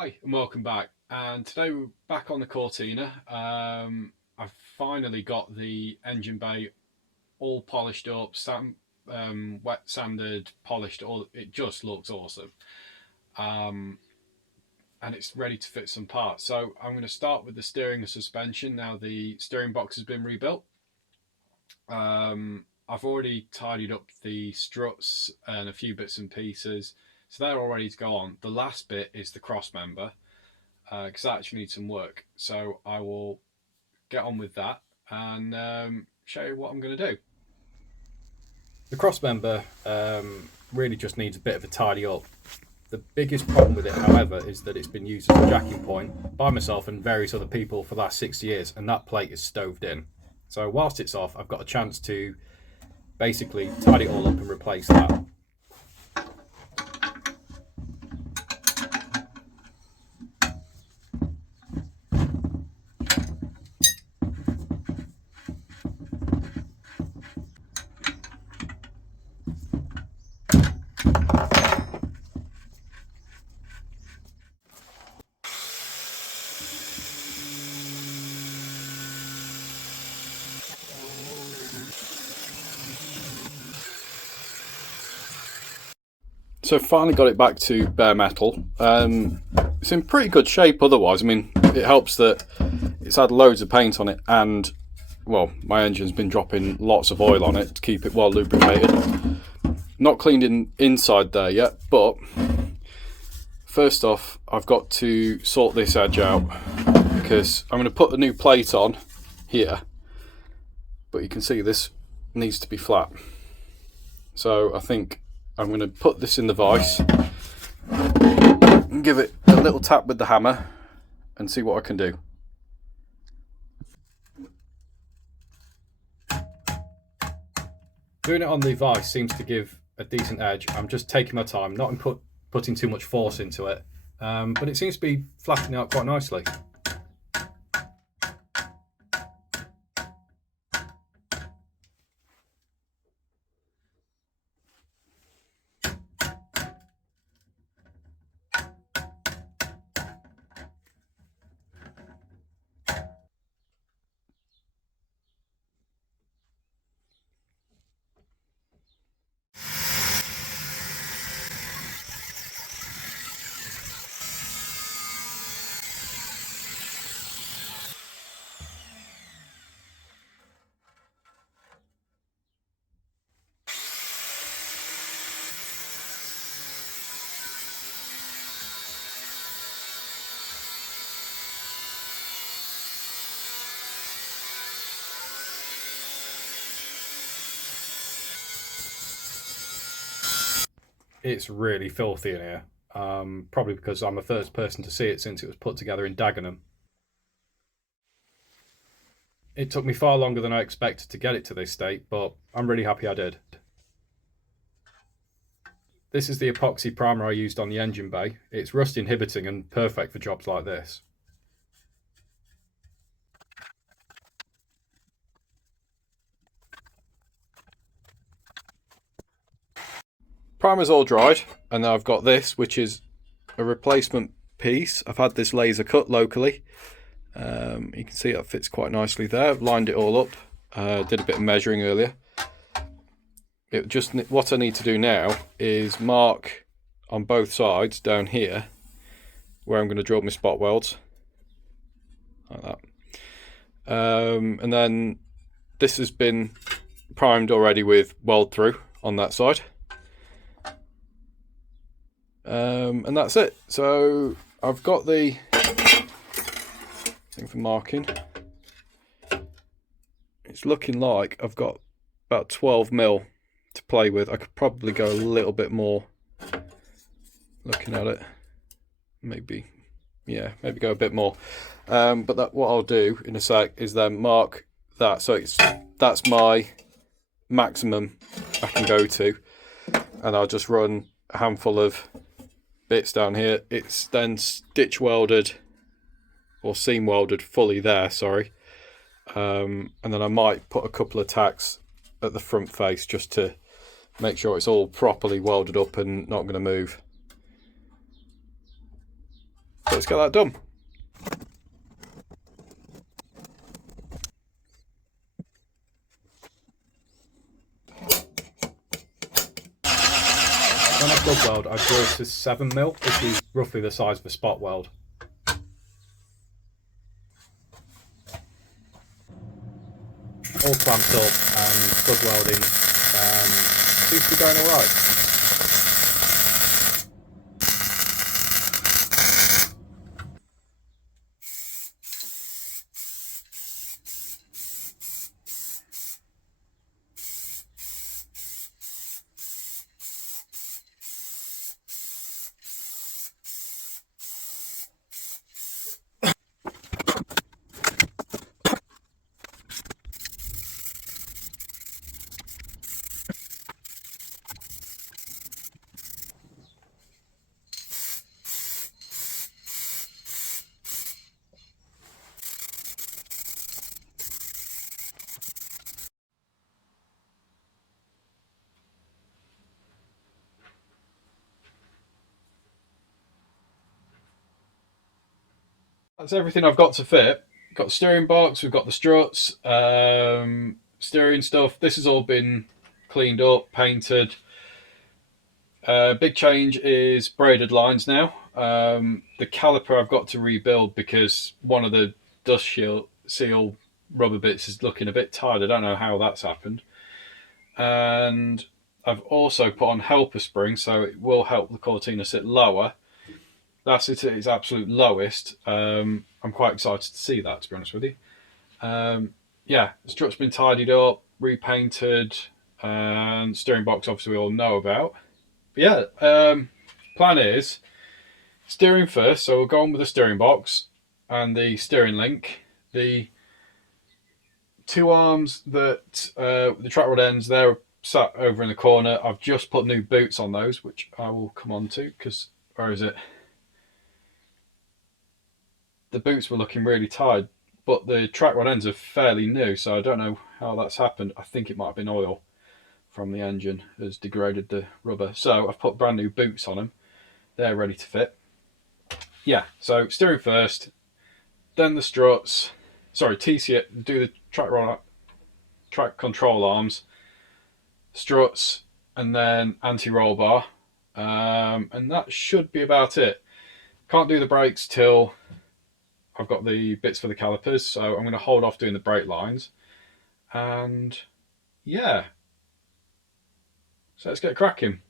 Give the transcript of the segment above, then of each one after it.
Hi and welcome back, and today we're back on the Cortina. I've finally got the engine bay all polished up, wet sanded, polished, it just looks awesome. And it's ready to fit some parts. So I'm going to start with the steering and suspension. Now the steering box has been rebuilt. I've already tidied up the struts and a few bits and pieces, so they're all ready to go on. The last bit is the crossmember, because that actually needs some work. So I will get on with that and show you what I'm going to do. The crossmember really just needs a bit of a tidy up. The biggest problem with it, however, is that it's been used as a jacking point by myself and various other people for the last 6 years, and that plate is stoved in. So whilst it's off, I've got a chance to basically tidy it all up and replace that. So finally got it back to bare metal. It's in pretty good shape otherwise. I mean, it helps that it's had loads of paint on it, and well, my engine's been dropping lots of oil on it to keep it well lubricated. Not cleaned inside there yet, but first off I've got to sort this edge out, because I'm going to put the new plate on here, but you can see this needs to be flat. So I think I'm going to put this in the vise and give it a little tap with the hammer and see what I can do. Doing it on the vise seems to give a decent edge. I'm just taking my time, not putting too much force into it, but it seems to be flattening out quite nicely. It's really filthy in here, probably because I'm the first person to see it since it was put together in Dagenham. It took me far longer than I expected to get it to this state, but I'm really happy I did. This is the epoxy primer I used on the engine bay. It's rust inhibiting and perfect for jobs like this. Primer's all dried, and now I've got this, which is a replacement piece. I've had this laser cut locally. You can see that fits quite nicely there. I've lined it all up, did a bit of measuring earlier. What I need to do now is mark on both sides down here where I'm going to drill my spot welds, like that. And then this has been primed already with weld through on that side. And that's it. So I've got the thing for marking. It's looking like I've got about 12mm to play with. I could probably go a little bit more looking at it. Maybe go a bit more. But what I'll do in a sec is then mark that. So that's my maximum I can go to, and I'll just run a handful of bits down here. It's then stitch welded or seam welded fully there, sorry. And then I might put a couple of tacks at the front face just to make sure it's all properly welded up and not going to move. But let's get that done. When I plug weld, I drill to 7mm, which is roughly the size of a spot weld. All clamped up and plug welding seems to be going alright. That's everything I've got to fit. Got the steering box, we've got the struts, steering stuff. This has all been cleaned up, painted. Big change is braided lines now. The caliper I've got to rebuild because one of the dust seal rubber bits is looking a bit tired. I don't know how that's happened. And I've also put on helper springs, so it will help the Cortina sit lower. That's it at its absolute lowest. I'm quite excited to see that, to be honest with you. Yeah, the strut's been tidied up, repainted, and steering box obviously we all know about. But yeah, plan is steering first, so we'll go on with the steering box and the steering link. The two arms that the track rod ends, they're sat over in the corner. I've just put new boots on those, which I will come on to, because where is it? The boots were looking really tired, but the track rod ends are fairly new, so I don't know how that's happened. I think it might have been oil from the engine has degraded the rubber. So I've put brand new boots on them. They're ready to fit. Yeah, so steering first, then the struts. Sorry, TC, do the track control arms, struts, and then anti-roll bar. And that should be about it. Can't do the brakes till I've got the bits for the calipers, so I'm going to hold off doing the brake lines. And yeah, so let's get cracking.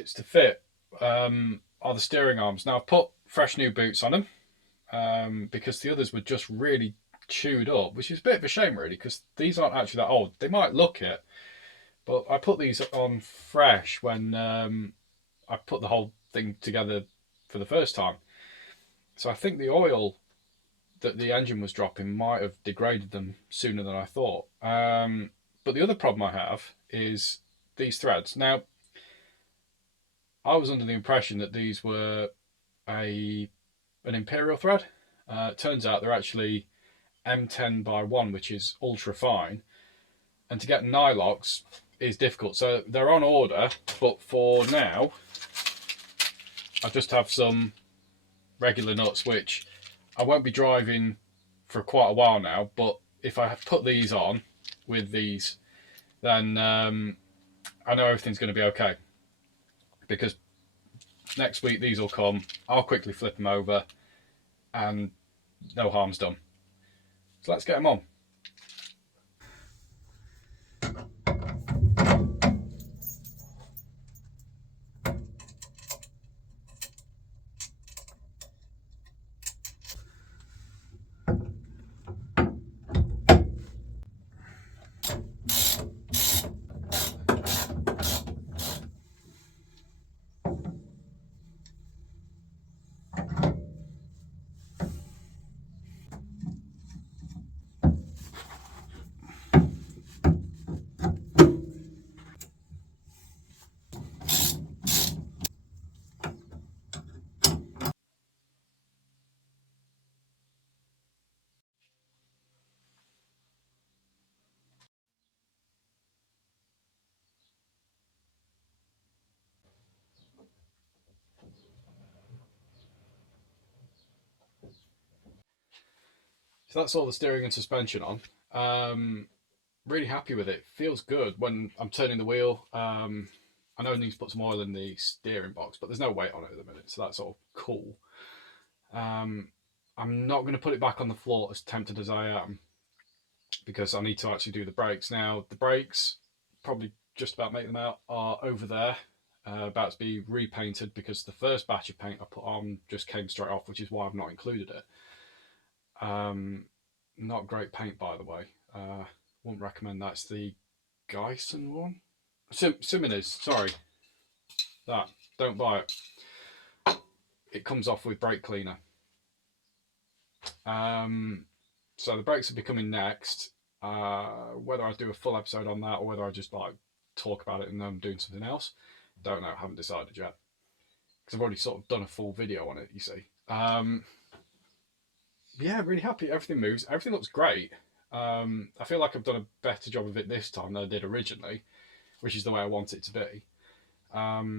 bits to fit are the steering arms. Now I've put fresh new boots on them because the others were just really chewed up, which is a bit of a shame really, because these aren't actually that old. They might look it, but I put these on fresh when I put the whole thing together for the first time. So I think the oil that the engine was dropping might have degraded them sooner than I thought. But the other problem I have is these threads. Now, I was under the impression that these were an imperial thread. It turns out they're actually M10 by 1, which is ultra fine. And to get nylox is difficult. So they're on order, but for now, I just have some regular nuts, which I won't be driving for quite a while now, but if I put these on with these, then I know everything's going to be okay. Because next week these will come, I'll quickly flip them over, and no harm's done. So let's get them on. So that's all the steering and suspension on. Really happy with it. Feels good when I'm turning the wheel. I know I need to put some oil in the steering box, but there's no weight on it at the minute, so that's all cool. I'm not going to put it back on the floor, as tempted as I am, because I need to actually do the brakes. Now, the brakes, probably just about make them out, are over there, about to be repainted, because the first batch of paint I put on just came straight off, which is why I've not included it. Not great paint, by the way. Wouldn't recommend that. It's the Geisen one. Simonis, sorry. That. Don't buy it. It comes off with brake cleaner. So the brakes will be coming next. Whether I do a full episode on that or whether I just like talk about it and then I'm doing something else, don't know. Haven't decided yet. Because I've already sort of done a full video on it, you see. Yeah, really happy. Everything moves. Everything looks great. I feel like I've done a better job of it this time than I did originally, which is the way I want it to be. I'll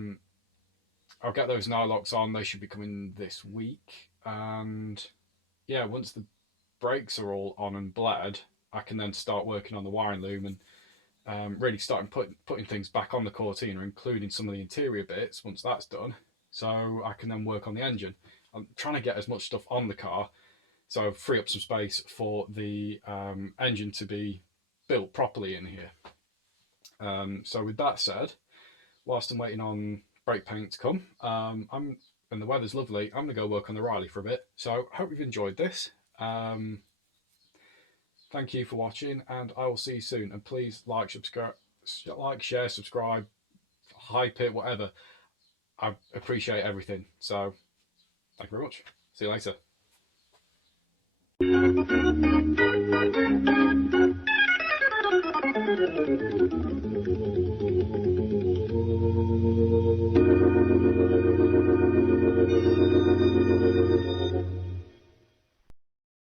get those nylox on. They should be coming this week. And yeah, once the brakes are all on and bled, I can then start working on the wiring loom and really starting putting things back on the Cortina, including some of the interior bits once that's done. So I can then work on the engine. I'm trying to get as much stuff on the car, so free up some space for the engine to be built properly in here. So with that said, whilst I'm waiting on brake paint to come, and the weather's lovely, I'm going to go work on the Riley for a bit. So I hope you've enjoyed this. Thank you for watching, and I will see you soon. And please like, share, subscribe, hype it, whatever. I appreciate everything. So thank you very much. See you later.